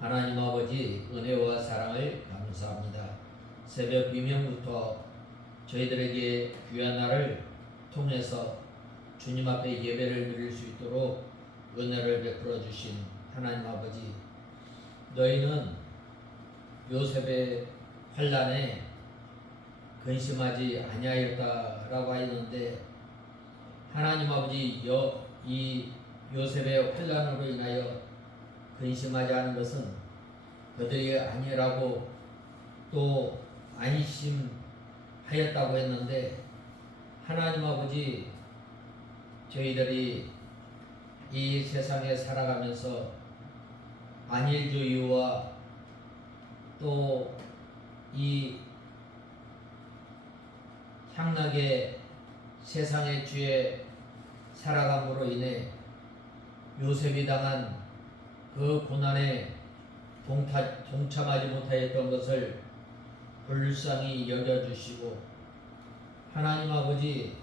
하나님 아버지 은혜와 사랑을 감사합니다. 새벽 미명부터 저희들에게 귀한 날을 통해서 주님 앞에 예배를 드릴 수 있도록 은혜를 베풀어 주신 하나님 아버지, 너희는 요셉의 환난에 근심하지 아니하였다라고 하였는데, 하나님 아버지 이 요셉의 환난으로 인하여 근심하지 않은 것은 그들이 아니라고 또 안심하였다고 했는데, 하나님 아버지, 저희들이 이 세상에 살아가면서 안일주의와 또 이 향락의 세상의 주에 살아감으로 인해 요셉이 당한 그 고난에 동참하지 못하였던 것을 불쌍히 여겨주시고, 하나님 아버지,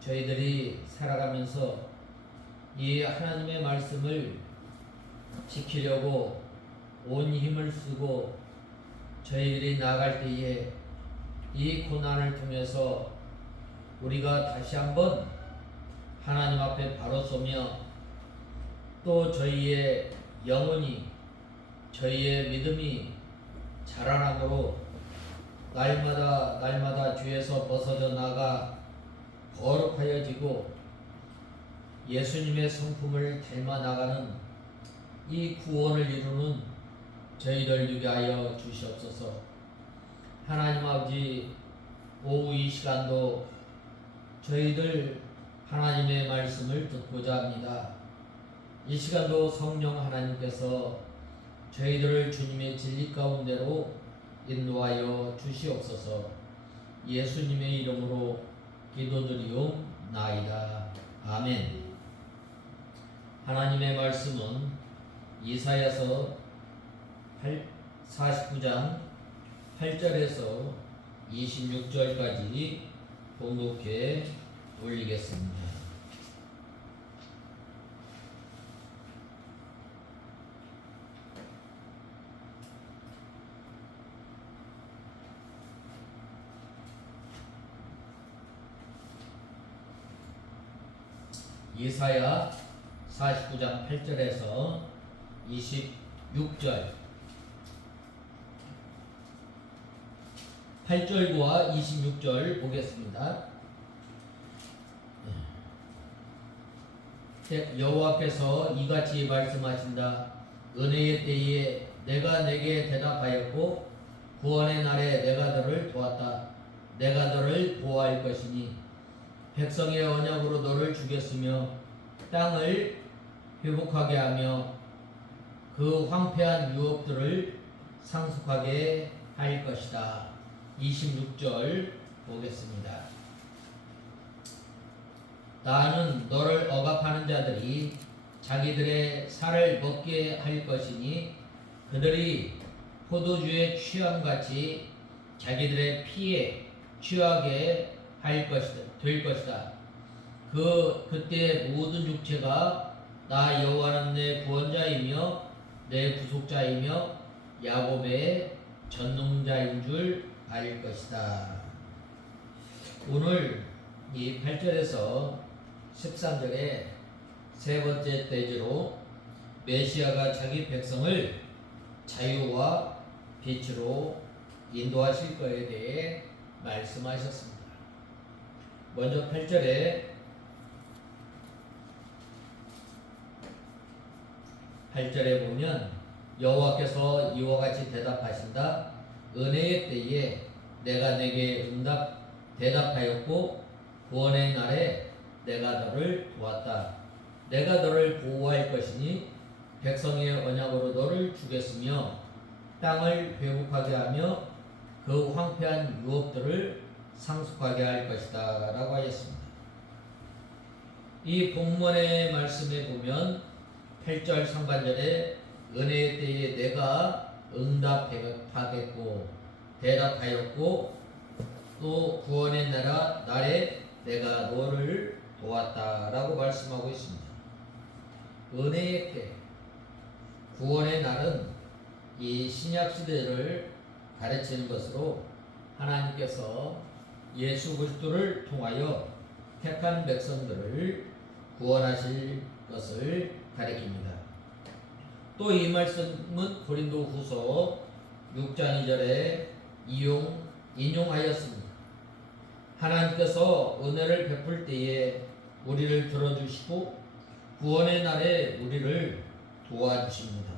저희들이 살아가면서 이 하나님의 말씀을 지키려고 온 힘을 쓰고 저희들이 나아갈 때에 이 고난을 통해서 우리가 다시 한번 하나님 앞에 바로 서며 또 저희의 영혼이, 저희의 믿음이 자라남으로 날마다 주에서 벗어져 나가 거룩하여지고 예수님의 성품을 닮아 나가는 이 구원을 이루는 저희들 되게 하여 주시옵소서. 하나님 아버지, 오후 이 시간도 저희들 하나님의 말씀을 듣고자 합니다. 이 시간도 성령 하나님께서 저희들을 주님의 진리 가운데로 인도하여 주시옵소서. 예수님의 이름으로 기도드리옵나이다. 아멘. 하나님의 말씀은 이사야서 49장 8절에서 26절까지 봉독해 올리겠습니다. 이사야 49장 8절에서 26절, 8절과 26절 보겠습니다. 여호와께서 이같이 말씀하신다. 은혜의 때에 내가 내게 대답하였고 구원의 날에 내가 너를 도왔다. 내가 너를 보호할 것이니 백성의 언약으로 너를 주겠으며 땅을 회복하게 하며 그 황폐한 유업들을 상속하게 할 것이다. 26절 보겠습니다. 나는 너를 억압하는 자들이 자기들의 살을 먹게 할 것이니 그들이 포도주에 취함같이 자기들의 피에 취하게 될 것이다. 그때 모든 육체가 나 여호와는 내 구원자이며 내 구속자이며 야곱의 전능자인 줄 알 것이다. 오늘 이 8절에서 13절에 세 번째 대지로 메시아가 자기 백성을 자유와 빛으로 인도하실 것에 대해 말씀하셨습니다. 먼저 8절에 보면 여호와께서 이와 같이 대답하신다. 은혜의 때에 내가 내게 대답하였고 구원의 날에 내가 너를 도왔다. 내가 너를 보호할 것이니 백성의 언약으로 너를 주겠으며 땅을 회복하게 하며 그 황폐한 유업들을 상속하게 할 것이다 라고 하였습니다. 이 본문의 말씀에 보면 8절 상반절에 은혜의 때에 내가 응답하겠고 대답하였고 또 구원의 날에 내가 너를 도왔다라고 말씀하고 있습니다. 은혜의 때, 구원의 날은 이 신약 시대를 가르치는 것으로 하나님께서 예수 그리스도를 통하여 택한 백성들을 구원하실 것을 가리킵니다. 또 이 말씀은 고린도후서 6장 2절에 인용하였습니다. 하나님께서 은혜를 베풀 때에 우리를 들어주시고 구원의 날에 우리를 도와주십니다.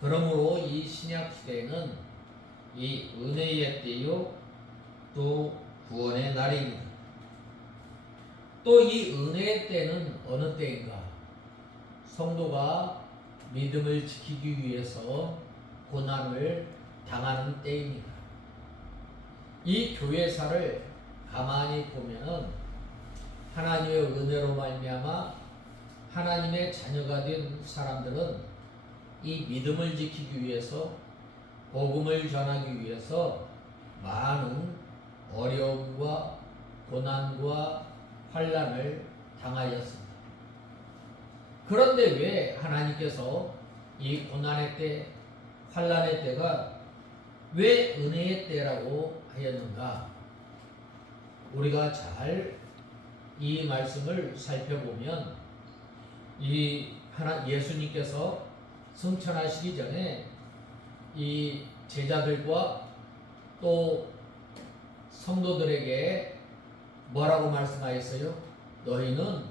그러므로 이 신약 시대에는 이 은혜의 때요 또 구원의 날입니다. 또 이 은혜의 때는 어느 때인가? 성도가 믿음을 지키기 위해서 고난을 당하는 때입니다. 이 교회사를 가만히 보면은 하나님의 은혜로 말미암아 하나님의 자녀가 된 사람들은 이 믿음을 지키기 위해서 복음을 전하기 위해서 많은 어려움과 고난과 환난을 당하였습니다. 그런데 왜 하나님께서 이 고난의 때, 환난의 때가 왜 은혜의 때라고 하였는가? 우리가 잘 이 말씀을 살펴보면 예수님께서 승천하시기 전에 이 제자들과 또 성도들에게 뭐라고 말씀하였어요? 너희는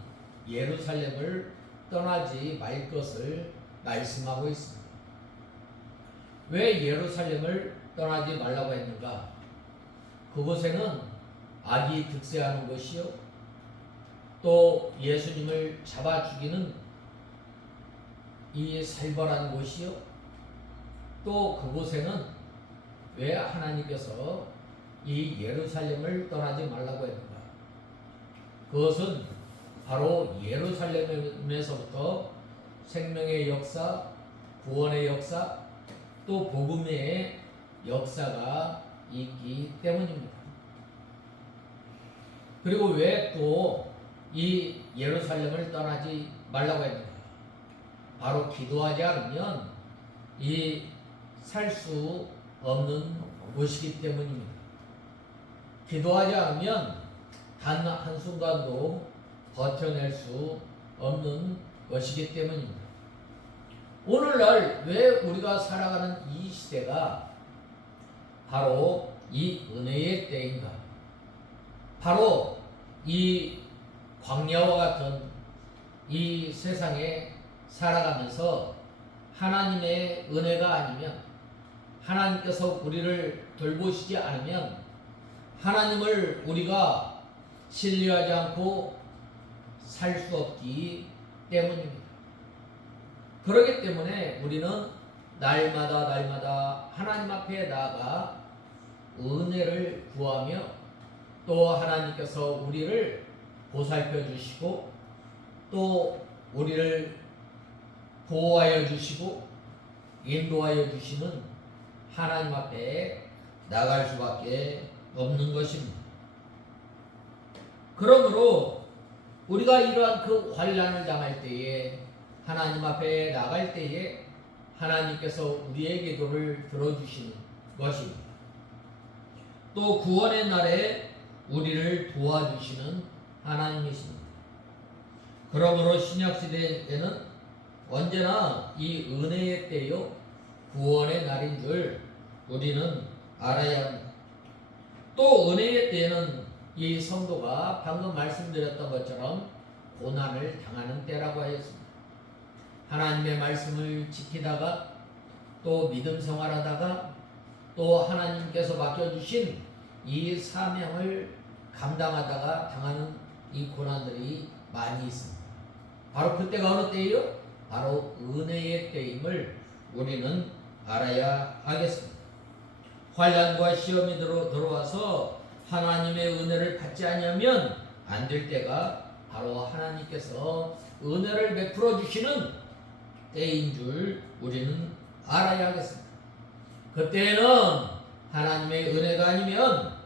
예루살렘을 떠나지 말 것을 말씀하고 있습니다. 왜 예루살렘을 떠나지 말라고 했는가? 그곳에는 악이 득세하는 것이요, 또 예수님을 잡아 죽이는 이 살벌한 곳이요, 또 그곳에는 왜 하나님께서 이 예루살렘을 떠나지 말라고 했는가? 그것은 바로 예루살렘에서부터 생명의 역사, 구원의 역사, 또 복음의 역사가 있기 때문입니다. 그리고 왜 또 이 예루살렘을 떠나지 말라고 했는가? 바로 기도하지 않으면 이 살 수 없는 곳이기 때문입니다. 기도하지 않으면 단 한순간도 버텨낼 수 없는 것이기 때문입니다. 오늘날 왜 우리가 살아가는 이 시대가 바로 이 은혜의 때인가? 바로 이 광야와 같은 이 세상에 살아가면서 하나님의 은혜가 아니면, 하나님께서 우리를 돌보시지 않으면 하나님을 우리가 신뢰하지 않고 살 수 없기 때문입니다. 그렇기 때문에 우리는 날마다 하나님 앞에 나아가 은혜를 구하며, 또 하나님께서 우리를 보살펴 주시고 또 우리를 보호하여 주시고 인도하여 주시는 하나님 앞에 나갈 수밖에 없는 것입니다. 그러므로 우리가 이러한 그 환난을 당할 때에, 하나님 앞에 나갈 때에 하나님께서 우리의 기도를 들어주시는 것입니다. 또 구원의 날에 우리를 도와주시는 하나님이십니다. 그러므로 신약시대에는 언제나 이 은혜의 때요 구원의 날인 줄 우리는 알아야 합니다. 또 은혜의 때는 이 성도가 방금 말씀드렸던 것처럼 고난을 당하는 때라고 하였습니다. 하나님의 말씀을 지키다가 또 믿음 생활하다가 또 하나님께서 맡겨주신 이 사명을 감당하다가 당하는 이 고난들이 많이 있습니다. 바로 그때가 어느 때예요? 바로 은혜의 때임을 우리는 알아야 하겠습니다. 환난과 시험이 들어와서 하나님의 은혜를 받지 않으면 안 될 때가 바로 하나님께서 은혜를 베풀어 주시는 때인 줄 우리는 알아야 하겠습니다. 그때는 하나님의 은혜가 아니면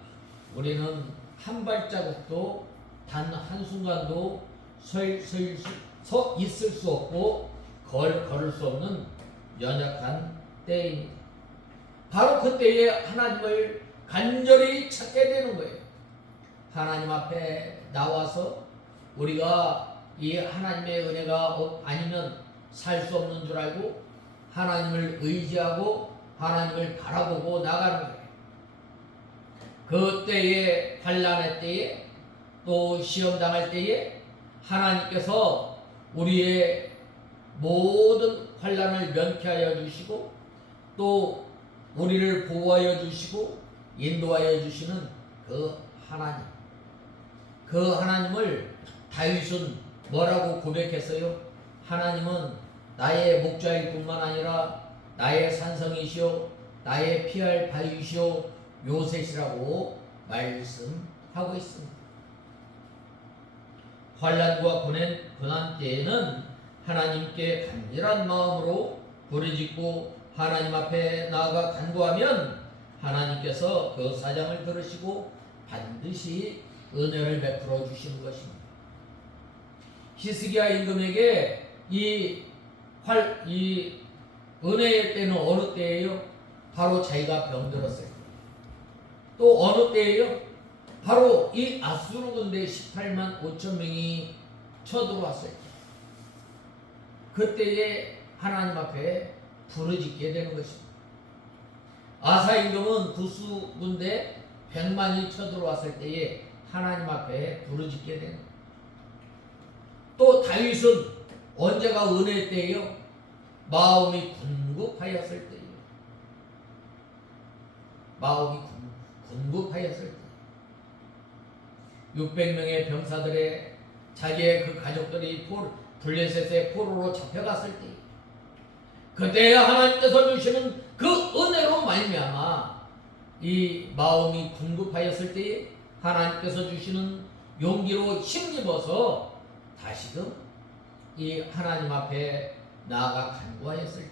우리는 한 발자국도 단 한순간도 서 있을 수 없고 걸을 수 없는 연약한 때입니다. 바로 그때에 하나님을 간절히 찾게 되는 거예요. 하나님 앞에 나와서 우리가 이 하나님의 은혜가 아니면 살 수 없는 줄 알고 하나님을 의지하고 하나님을 바라보고 나가는 거예요. 그때에 환난의 때에 또 시험 당할 때에 하나님께서 우리의 모든 환난을 면케하여 주시고 또 우리를 보호하여 주시고 인도하여 주시는 그 하나님, 그 하나님을 다윗은 뭐라고 고백했어요? 하나님은 나의 목자일 뿐만 아니라 나의 산성이시오 나의 피할 바위시오 요새시라고 말씀하고 있습니다. 환난과 고난 때에는 하나님께 간절한 마음으로 부르짖고 하나님 앞에 나아가 간구하면 하나님께서 그 사정을 들으시고 반드시 은혜를 베풀어 주시는 것입니다. 히스기야 임금에게 이 은혜의 때는 어느 때예요? 바로 자기가 병들었을 때. 또 어느 때예요? 바로 이 아수르 군대 18만 5천 명이 쳐들어왔을 때. 그때에 하나님 앞에 부르짖게 되는 것입니다. 아사 임금은 구스 군대 100만이 쳐들어왔을 때에 하나님 앞에 부르짖게 되는 거예요. 또 다윗은 언제가 은혜의 때예요? 마음이 궁극하였을 때예요. 마음이 궁극하였을 때. 600명의 병사들의 자기의 그 가족들이 블레셋의 포로로 잡혀갔을 때 그때 하나님께서 주시는 그 은혜로 말미암아 이 마음이 궁극하였을 때에 하나님께서 주시는 용기로 힘입어서 다시금 이 하나님 앞에 나아가 간구하였을 때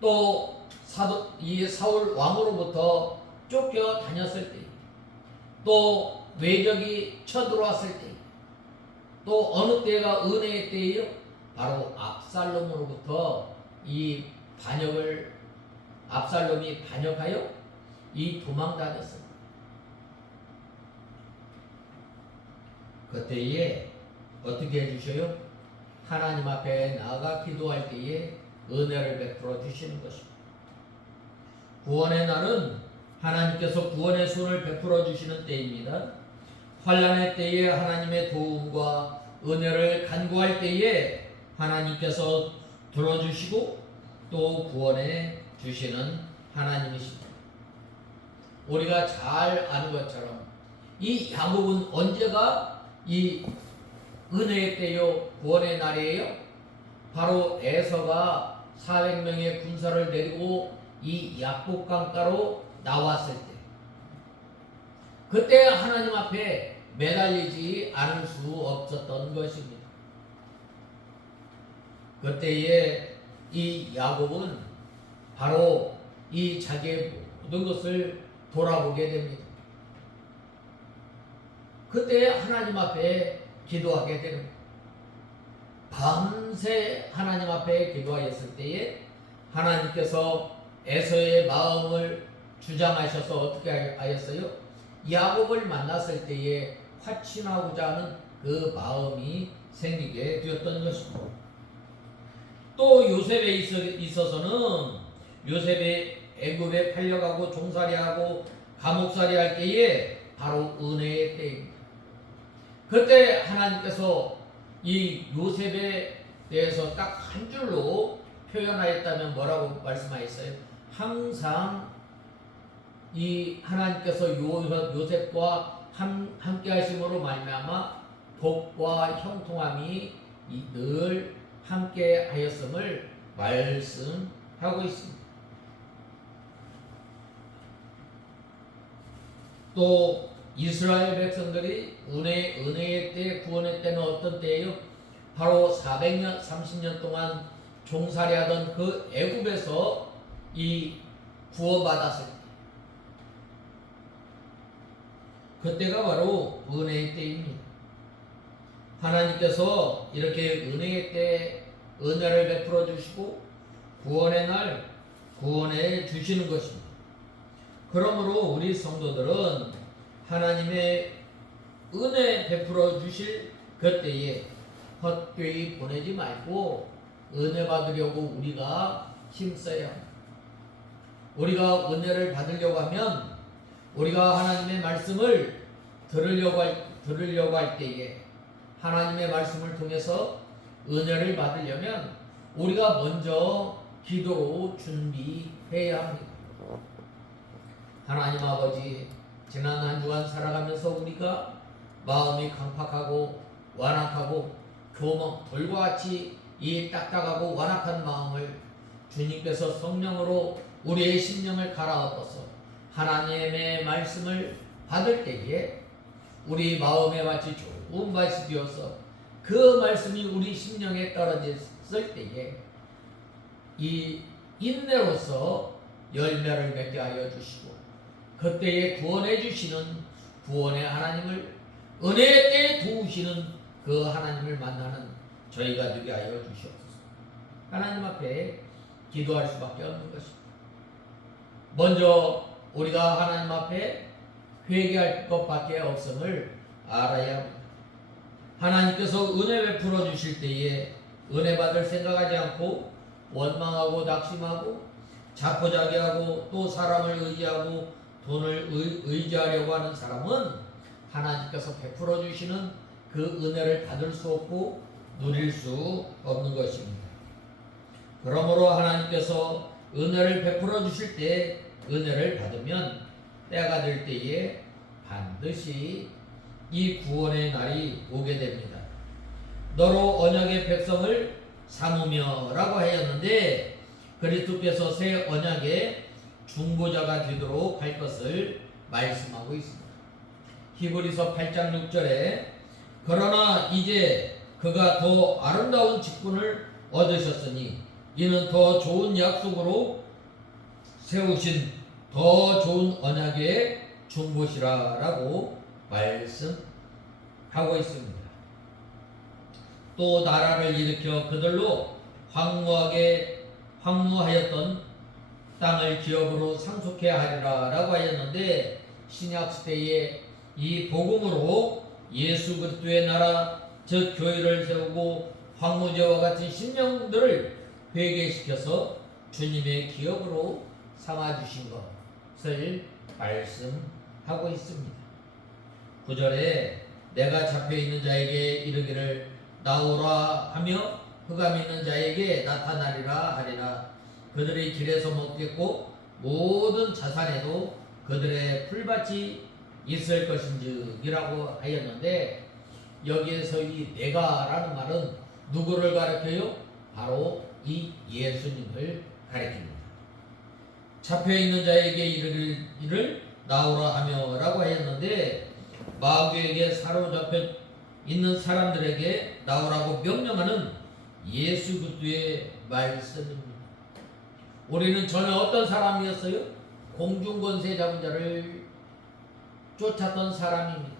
또 이 사울 왕으로부터 쫓겨다녔을 때 또 외적이 쳐들어왔을 때 또 어느 때가 은혜의 때예요? 바로 압살롬으로부터 압살롬이 반역하여 도망다녔습니다. 그때에 어떻게 해주셔요? 하나님 앞에 나아가 기도할 때에 은혜를 베풀어 주시는 것입니다. 구원의 날은 하나님께서 구원의 손을 베풀어 주시는 때입니다. 환난의 때에 하나님의 도움과 은혜를 간구할 때에 하나님께서 들어주시고 또 구원해 주시는 하나님이십니다. 우리가 잘 아는 것처럼 이 야곱은 언제가 이 은혜의 때요 구원의 날이에요? 바로 에서가 400명의 군사를 데리고 이 야복 강가로 나왔을 때 그때 하나님 앞에 매달리지 않을 수 없었던 것입니다. 그때에 이 야곱은 바로 이 자기의 모든 것을 돌아보게 됩니다. 그때 하나님 앞에 기도하게 됩니다. 밤새 하나님 앞에 기도하였을 때에 하나님께서 에서의 마음을 주장하셔서 어떻게 하였어요? 야곱을 만났을 때에 화친하고자 하는 그 마음이 생기게 되었던 것입니다. 또 요셉에 있어서는 요셉이 애굽에 팔려가고 종살이하고 감옥살이 할 때에 바로 은혜의 때입니다. 그때 하나님께서 이 요셉에 대해서 딱 한 줄로 표현하였다면 뭐라고 말씀하셨어요? 항상 이 하나님께서 요셉과 함께 하심으로 말미암아 복과 형통함이 늘 함께 하였음을 말씀하고 있습니다. 또 이스라엘 백성들이 은혜의 때, 구원의 때는 어떤 때예요? 바로 400년, 30년 동안 종살이하던 그 애굽에서 이 구원받았을 때, 그때가 바로 은혜의 때입니다. 하나님께서 이렇게 은혜의 때 은혜를 베풀어 주시고 구원의 날 구원해 주시는 것입니다. 그러므로 우리 성도들은 하나님의 은혜 베풀어 주실 그때에 헛되이 보내지 말고 은혜 받으려고 우리가 힘써야 합니다. 우리가 은혜를 받으려고 하면 우리가 하나님의 말씀을 들으려고 할 때에 하나님의 말씀을 통해서 은혜를 받으려면 우리가 먼저 기도로 준비해야 합니다. 하나님 아버지, 지난 한 주간 살아가면서 우리가 마음이 강팍하고 완악하고 교멍 돌과 같이 이 딱딱하고 완악한 마음을 주님께서 성령으로 우리의 심령을 갈아엎어서 하나님의 말씀을 받을 때에 우리 마음에 마치 좋은 밭이 되어서 그 말씀이 우리 심령에 떨어졌을 때에 이 인내로서 열매를 맺게 하여 주시고 그때에 구원해 주시는 구원의 하나님을 은혜의 때에 도우시는 그 하나님을 만나는 저희가 되게 하여 주시옵소서. 하나님 앞에 기도할 수밖에 없는 것입니다. 먼저 우리가 하나님 앞에 회개할 것밖에 없음을 알아야 합니다. 하나님께서 은혜 베풀어 주실 때에 은혜 받을 생각하지 않고 원망하고 낙심하고 자포자기하고 또 사람을 의지하고 돈을 의지하려고 하는 사람은 하나님께서 베풀어 주시는 그 은혜를 받을 수 없고 누릴 수 없는 것입니다. 그러므로 하나님께서 은혜를 베풀어 주실 때 은혜를 받으면 때가 될 때에 반드시 이 구원의 날이 오게 됩니다. 너로 언약의 백성을 삼으며 라고 하였는데 그리스도께서 새 언약의 중보자가 되도록 할 것을 말씀하고 있습니다. 히브리서 8장 6절에 그러나 이제 그가 더 아름다운 직분을 얻으셨으니 이는 더 좋은 약속으로 세우신 더 좋은 언약의 중보시라 라고 말씀하고 있습니다. 또 나라를 일으켜 그들로 황무하였던 땅을 기업으로 상속해 하리라 라고 하였는데 신약 시대에 이 복음으로 예수 그리스도의 나라 즉 교회를 세우고 황무제와 같은 심령들을 회개시켜서 주님의 기업으로 삼아주신 것을 말씀하고 있습니다. 9절에 내가 잡혀있는 자에게 이르기를 나오라 하며 흑암에 있는 자에게 나타나리라 하리라. 그들의 길에서 먹겠고 모든 자산에도 그들의 풀밭이 있을 것인지이라고 하였는데 여기에서 이 내가라는 말은 누구를 가리켜요? 바로 이 예수님을 가리킵니다. 잡혀있는 자에게 이르기를 나오라 하며 라고 하였는데 마귀에게 사로잡혀 있는 사람들에게 나오라고 명령하는 예수 그리스도의 말씀입니다. 우리는 전에 어떤 사람이었어요? 공중권세 잡은 자를 쫓았던 사람입니다.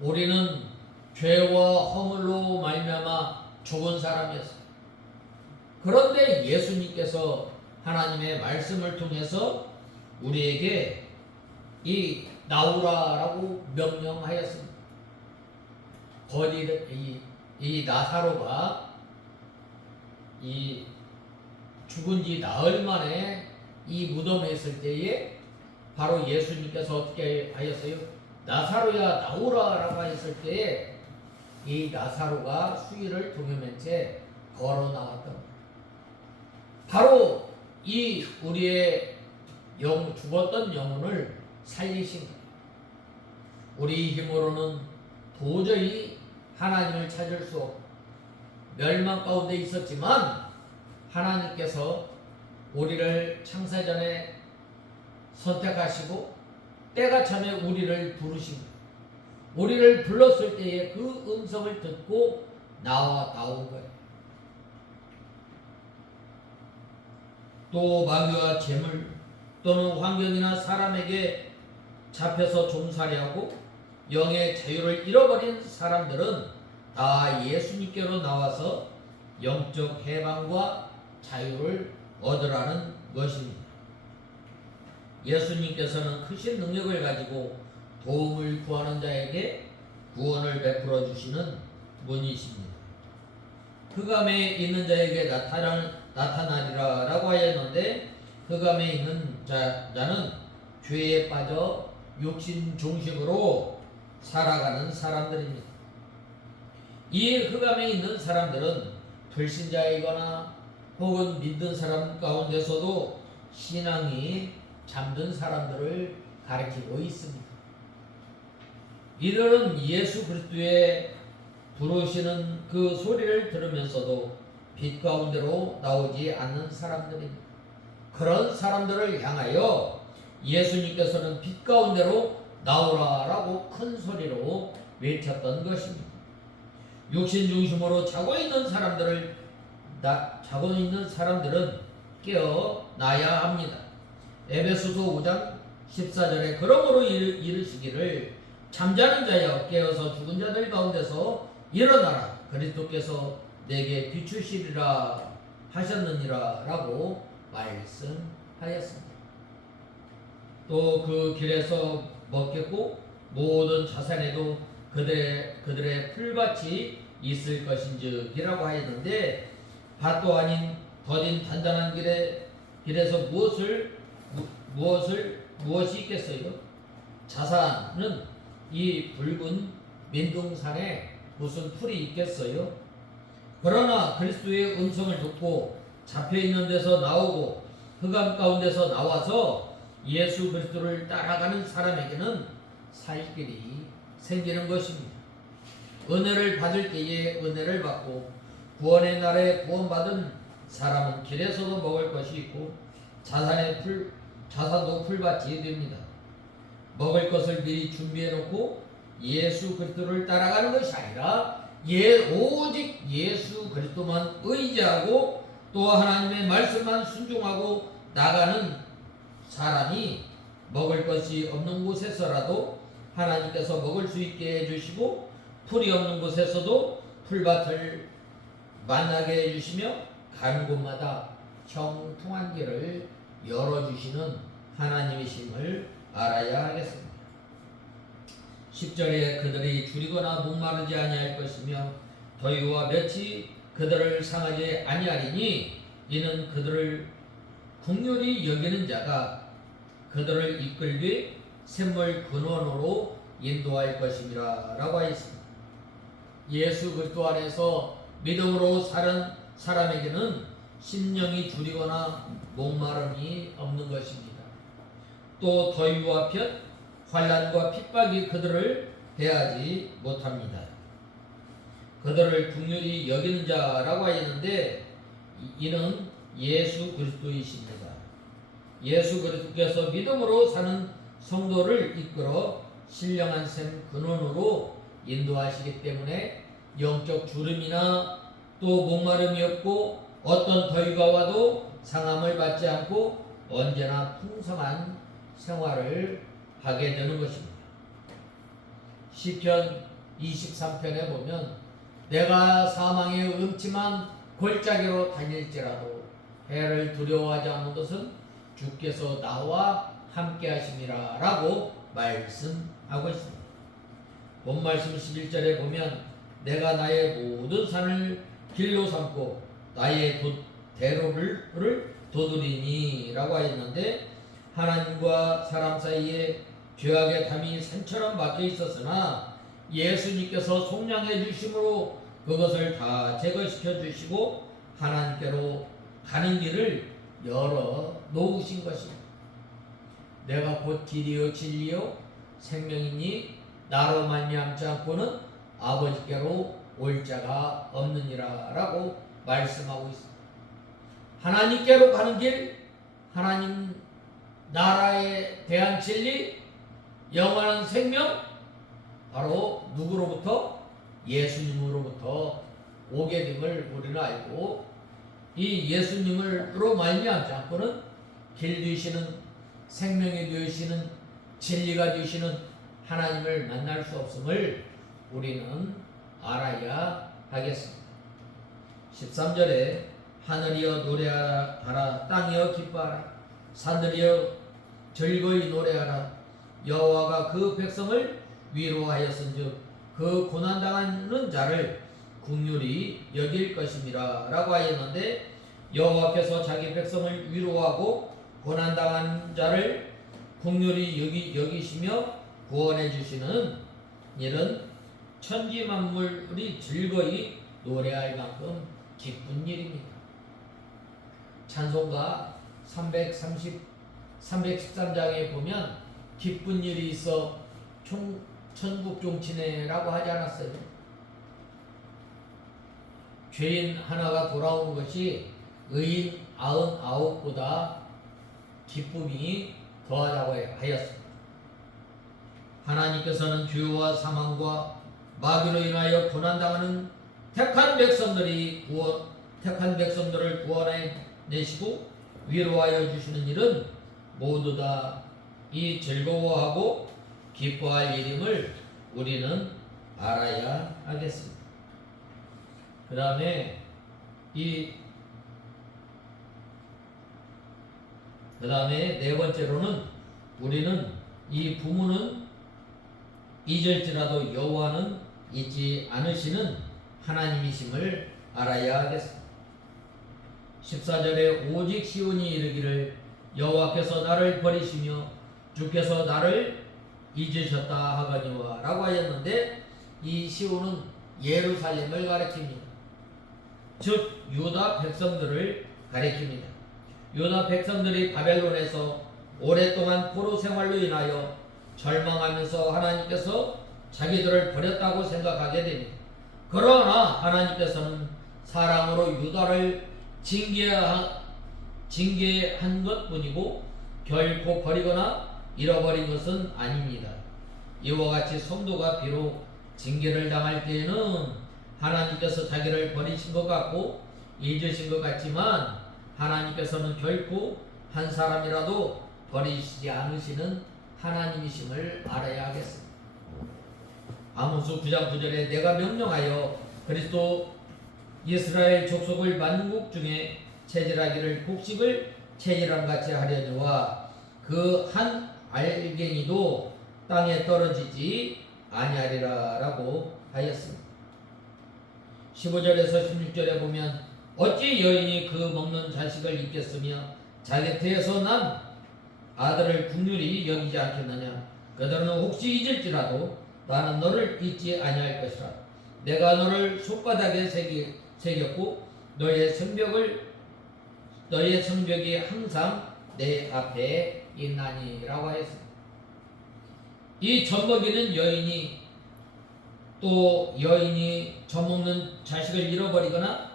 우리는 죄와 허물로 말미암아 죽은 사람이었어요. 그런데 예수님께서 하나님의 말씀을 통해서 우리에게 이 나오라라고 명령하였습니다. 이 나사로가 이 죽은 지 나흘 만에 이 무덤에 있을 때에 바로 예수님께서 어떻게 하였어요? 나사로야 나오라라고 했을 때에 이 나사로가 수위를 동여맨 채 걸어 나왔던 거예요. 바로 이 우리의 죽었던 영혼을 살리신 거예요. 우리 힘으로는 도저히 하나님을 찾을 수 없고 멸망 가운데 있었지만 하나님께서 우리를 창세전에 선택하시고 때가 참에 우리를 부르신 거예요. 우리를 불렀을 때에 그 음성을 듣고 나온 거예요. 또 마귀와 재물 또는 환경이나 사람에게 잡혀서 종살이하고 영의 자유를 잃어버린 사람들은 다 예수님께로 나와서 영적 해방과 자유를 얻으라는 것입니다. 예수님께서는 크신 능력을 가지고 도움을 구하는 자에게 구원을 베풀어 주시는 분이십니다. 흑암에 있는 자에게 나타나리라 라고 하였는데, 흑암에 있는 자는 죄에 빠져 육신 중심으로 살아가는 사람들입니다. 이 흑암에 있는 사람들은 불신자이거나 혹은 믿는 사람 가운데서도 신앙이 잠든 사람들을 가리키고 있습니다. 이들은 예수 그리스도의 부르시는 그 소리를 들으면서도 빛 가운데로 나오지 않는 사람들입니다. 그런 사람들을 향하여 예수님께서는 빛 가운데로 나오라라고 큰 소리로 외쳤던 것입니다. 육신 중심으로 자고 있는 사람들은 깨어나야 합니다. 에베소서 5장 14절에 그러므로 이르시기를 잠자는 자여 깨어서 죽은 자들 가운데서 일어나라, 그리스도께서 내게 비추시리라 하셨느니라 라고 말씀하였습니다. 또 그 길에서 먹겠고 모든 자산에도 그들의 풀밭이 있을 것인즉이라고 하였는데, 밭도 아닌 더딘 단단한 길에서 무엇이 있겠어요? 자산은 이 붉은 민둥산에 무슨 풀이 있겠어요? 그러나 그리스도의 음성을 듣고 잡혀있는 데서 나오고 흑암 가운데서 나와서 예수 그리스도를 따라가는 사람에게는 살 길이 생기는 것입니다. 은혜를 받을 때에 은혜를 받고 구원의 날에 구원받은 사람은 길에서도 먹을 것이 있고 자산도 풀밭이 됩니다. 먹을 것을 미리 준비해 놓고 예수 그리스도를 따라가는 것이 아니라 오직 예수 그리스도만 의지하고 또 하나님의 말씀만 순종하고 나가는 사람이 먹을 것이 없는 곳에서라도 하나님께서 먹을 수 있게 해주시고 풀이 없는 곳에서도 풀밭을 만나게 해주시며 가는 곳마다 형통한 길을 열어주시는 하나님이심을 알아야 하겠습니다. 10절에 그들이 줄이거나 목마르지 아니할 것이며 더위와 볕이 그들을 상하지 아니하리니 이는 그들을 긍휼히 여기는 자가 그들을 이끌되 샘물 근원으로 인도할 것임이라 라고 하였습니다. 예수 그리스도 안에서 믿음으로 사는 사람에게는 심령이 줄이거나 목마름이 없는 것입니다. 또 더위와 볕, 환난과 핍박이 그들을 대하지 못합니다. 그들을 긍휼히 여기는 자라고 하였는데 이는 예수 그리스도이십니다. 예수 그리스도께서 믿음으로 사는 성도를 이끌어 신령한 샘 근원으로 인도하시기 때문에 영적 주름이나 또 목마름이 없고 어떤 더위가 와도 상함을 받지 않고 언제나 풍성한 생활을 하게 되는 것입니다. 시편 23편에 보면 내가 사망의 음침한 골짜기로 다닐지라도 해를 두려워하지 않는 것은 주께서 나와 함께 하심이라 라고 말씀하고 있습니다. 본 말씀 11절에 보면 내가 나의 모든 산을 길로 삼고 나의 대로를 도두리니 라고 하였는데, 하나님과 사람 사이에 죄악의 담이 산처럼 막혀 있었으나 예수님께서 속량해 주심으로 그것을 다 제거시켜 주시고 하나님께로 가는 길을 열어 놓으신 것입니다. 내가 곧 길이요 진리요 생명이니 나로 말미암지 않고는 아버지께로 올 자가 없느니라 라고 말씀하고 있습니다. 하나님께로 가는 길, 하나님 나라에 대한 진리, 영원한 생명, 바로 누구로부터? 예수님으로부터 오게 됨을 우리는 알고, 이 예수님으로 말미암지 않고는 길 되시는, 생명이 되시는, 진리가 되시는 하나님을 만날 수 없음을 우리는 알아야 하겠습니다. 13절에 하늘이여 노래하라. 땅이여 기뻐하라. 산들이여 즐거이 노래하라. 여호와가 그 백성을 위로하였은즉 그 고난당하는 자를 긍휼히 여길 것임이라 라고 하였는데, 여호와께서 자기 백성을 위로하고 고난당한 자를 긍휼히 여기시며 구원해 주시는 일은 천지 만물이 즐거이 노래할 만큼 기쁜 일입니다. 찬송가 313장에 보면 기쁜 일이 있어 천국 종치네라고 하지 않았어요? 죄인 하나가 돌아오는 것이 의인 99보다 기쁨이 더하다고 하였습니다. 하나님께서는 죄와 사망과 마귀로 인하여 고난당하는 택한 백성들을 구원해 내시고 위로하여 주시는 일은 모두 다 이 즐거워하고 기뻐할 일임을 우리는 알아야 하겠습니다. 그 다음에 네 번째로는 우리는 이 부모는 잊을지라도 여호와는 잊지 않으시는 하나님이심을 알아야 하겠습니다. 14절에 오직 시온이 이르기를 여호와께서 나를 버리시며 주께서 나를 잊으셨다 하거니와 라고 하였는데, 이 시온은 예루살렘을 가리킵니다. 즉 유다 백성들을 가리킵니다. 유다 백성들이 바벨론에서 오랫동안 포로 생활로 인하여 절망하면서 하나님께서 자기들을 버렸다고 생각하게 됩니다. 그러나 하나님께서는 사랑으로 유다를 징계한 것 뿐이고 결코 버리거나 잃어버린 것은 아닙니다. 이와 같이 성도가 비록 징계를 당할 때에는 하나님께서 자기를 버리신 것 같고 잊으신 것 같지만, 하나님께서는 결코 한 사람이라도 버리시지 않으시는 하나님이심을 알아야 하겠습니다. 아모스 9장 9절에 내가 명령하여 그리스도 이스라엘 족속을 만국 중에 체질하기를 곡식을 체질함 같이 하려니와 그 한 알갱이도 땅에 떨어지지 아니하리라 라고 하였습니다. 15절에서 16절에 보면 어찌 여인이 그 먹는 자식을 잊겠으며 자기 태에서 난 아들을 긍휼히 여기지 않겠느냐. 그들은 혹시 잊을지라도 나는 너를 잊지 아니할 것이라. 내가 너를 손바닥에 새겼고 너의 성벽이 항상 내 앞에 있나니 라고 하였습니다. 이 젖먹이는 여인이 젖먹는 자식을 잃어버리거나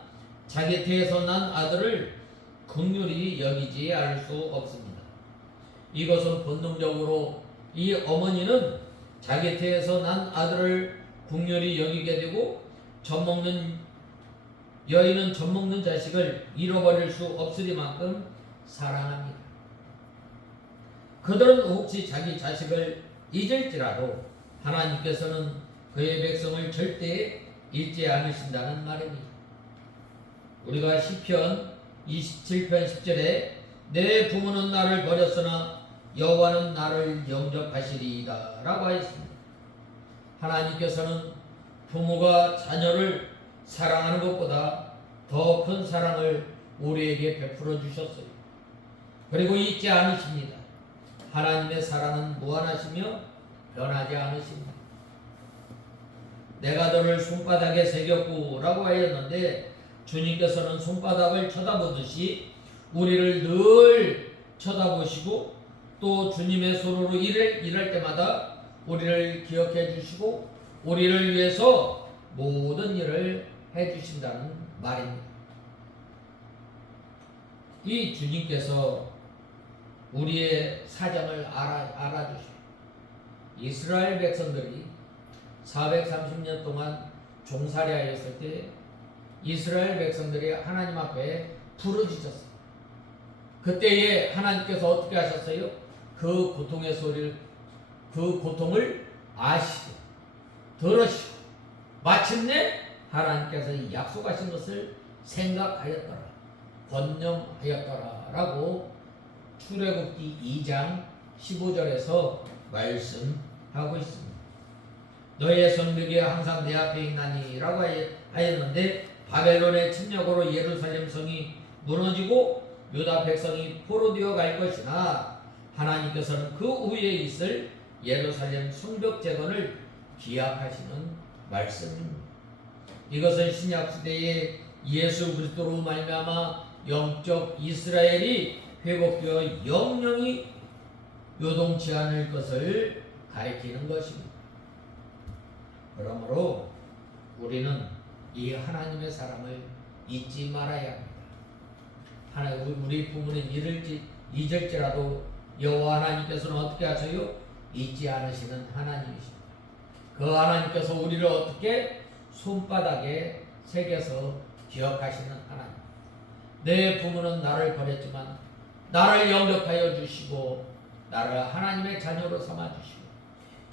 자기 태에서 난 아들을 긍휼히 여기지 않을 수 없습니다. 이것은 본능적으로 이 어머니는 자기 태에서 난 아들을 긍휼히 여기게 되고, 여인은 젖먹는 자식을 잃어버릴 수 없으리만큼 사랑합니다. 그들은 혹시 자기 자식을 잊을지라도 하나님께서는 그의 백성을 절대 잊지 않으신다는 말입니다. 우리가 시편 27편 10절에 내 부모는 나를 버렸으나 여호와는 나를 영접하시리이다 라고 하였습니다. 하나님께서는 부모가 자녀를 사랑하는 것보다 더 큰 사랑을 우리에게 베풀어 주셨어요. 그리고 잊지 않으십니다. 하나님의 사랑은 무한하시며 변하지 않으십니다. 내가 너를 손바닥에 새겼고 라고 하였는데, 주님께서는 손바닥을 쳐다보듯이 우리를 늘 쳐다보시고 또 주님의 손으로 일할 때마다 우리를 기억해 주시고 우리를 위해서 모든 일을 해 주신다는 말입니다. 이 주님께서 우리의 사정을 알아주시고, 이스라엘 백성들이 430년 동안 종살이하였을 때 이스라엘 백성들이 하나님 앞에 부르짖었어요. 그때에 하나님께서 어떻게 하셨어요? 그 고통을 아시고 들으시고 마침내 하나님께서 약속하신 것을 생각하였더라. 번영하였더라라고 출애굽기 2장 15절에서 말씀하고 있습니다. 너의 성벽이 항상 내 앞에 있나니라고 하였는데 바벨론의 침략으로 예루살렘 성이 무너지고 유다 백성이 포로되어 갈 것이나 하나님께서는 그 후에 있을 예루살렘 성벽 재건을 기약하시는 말씀입니다. 이것은 신약 시대에 예수 그리스도로 말미암아 영적 이스라엘이 회복되어 영영이 요동치 않을 것을 가리키는 것입니다. 그러므로 우리는 이 하나님의 사랑을 잊지 말아야 합니다. 우리 부모는 잊을지라도 여호와 하나님께서는 어떻게 하세요? 잊지 않으시는 하나님이십니다. 그 하나님께서 우리를 어떻게 손바닥에 새겨서 기억하시는 하나님. 내 부모는 나를 버렸지만 나를 영접하여 주시고 나를 하나님의 자녀로 삼아 주시고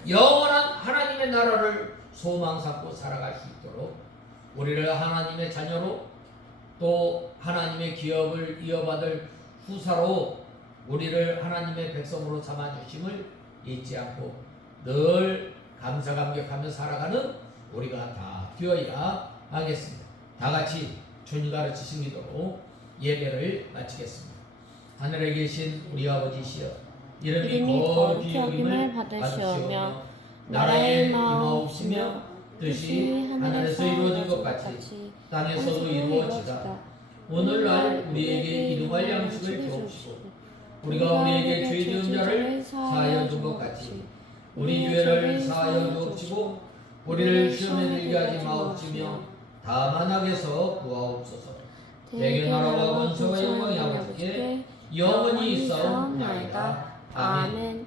영원한 하나님의 나라를 소망 삼고 살아갈 수 있도록 우리를 하나님의 자녀로 또 하나님의 기업을 이어받을 후사로 우리를 하나님의 백성으로 삼아 주심을 잊지 않고 늘 감사 감격하며 살아가는 우리가 다 되어야 하겠습니다. 다 같이 주님 가르치신 기도로 예배를 마치겠습니다. 하늘에 계신 우리 아버지시여 이름이 거룩히 여김을 받으시오며 나라의 임하옵시며 뜻이 하늘에서 이루어진 것 같이 땅에서도 이루어지다. 오늘날 우리에게 일용할 양식을 주옵시고 우리가 우리에게 죄 지은 자를 사하여 준 것 같이 우리 죄를 사하여 주옵시고 우리를 시험에 들게 하지 마옵시며 다만 악에서 구하옵소서. 대개 나라와 권세와 영광이 아버지께 영원히 있사옵나이다. 아멘.